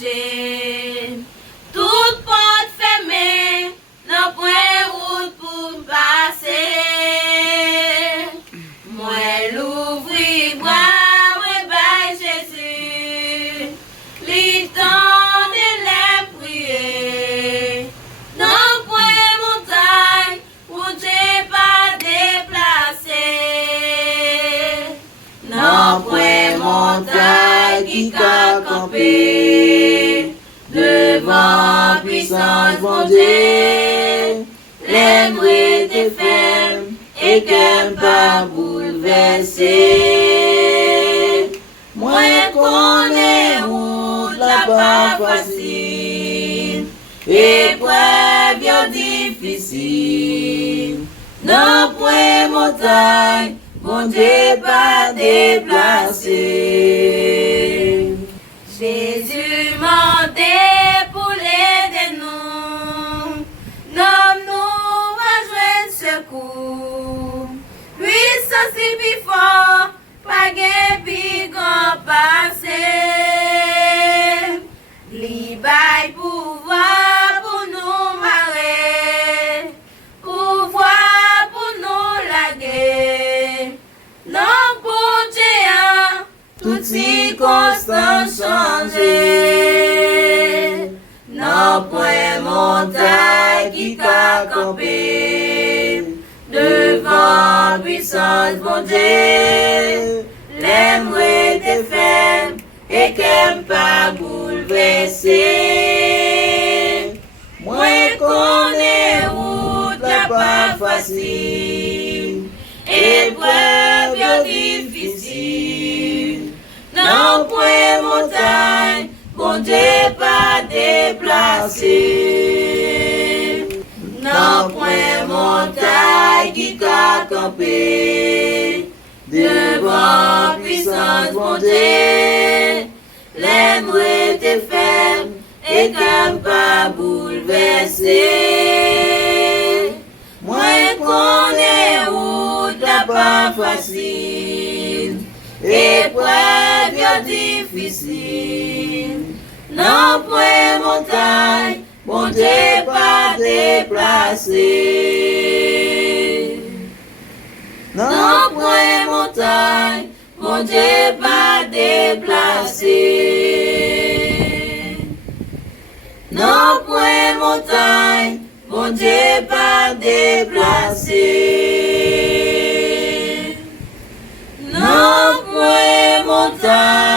changer. Toute porte fermée, non point route pour passer. Moi l'ouvrir bras, ouais bye Jésus. Les temps de les prier. Non point montagne, où j'ai pas déplacé. Non point montagne qui qu'a campé. Devant puissance mon Dieu, les bruits des fermes et qu'elle pas bouleverser. Moi connais route là-bas facile, épreuve bien difficile. Non point montagne, mon Dieu pas déplacé. Jésus mandait pour l'aider nous, nomme-nous à joindre secours. Puissance si plus fort, pas gain plus grand passé. Libaille pouvoir pour nous marrer, pouvoir pour nous laguer. Non pour Dieu, toutes circonstances changées. Non point montagne qui qu'a campé. Devant puissance bon Dieu, les bruits des fermes et qu'elle pas bouleverser. Moi connais route là pas facile, épreuve bien difficile. Non point montagne, bon Dieu pas déplacé. Non point montagne qui qu'a campé. Devant puissance bon Dieu, les bruits des fermes et qu'elle pas bouleverser. Moi connais route là pas facile, épreuve bien difficile. Non point montagne, bon Dieu pas déplacé. Non point montagne, bon Dieu pas déplacé. Non point montagne, bon Dieu pas déplacé. Non point montagne.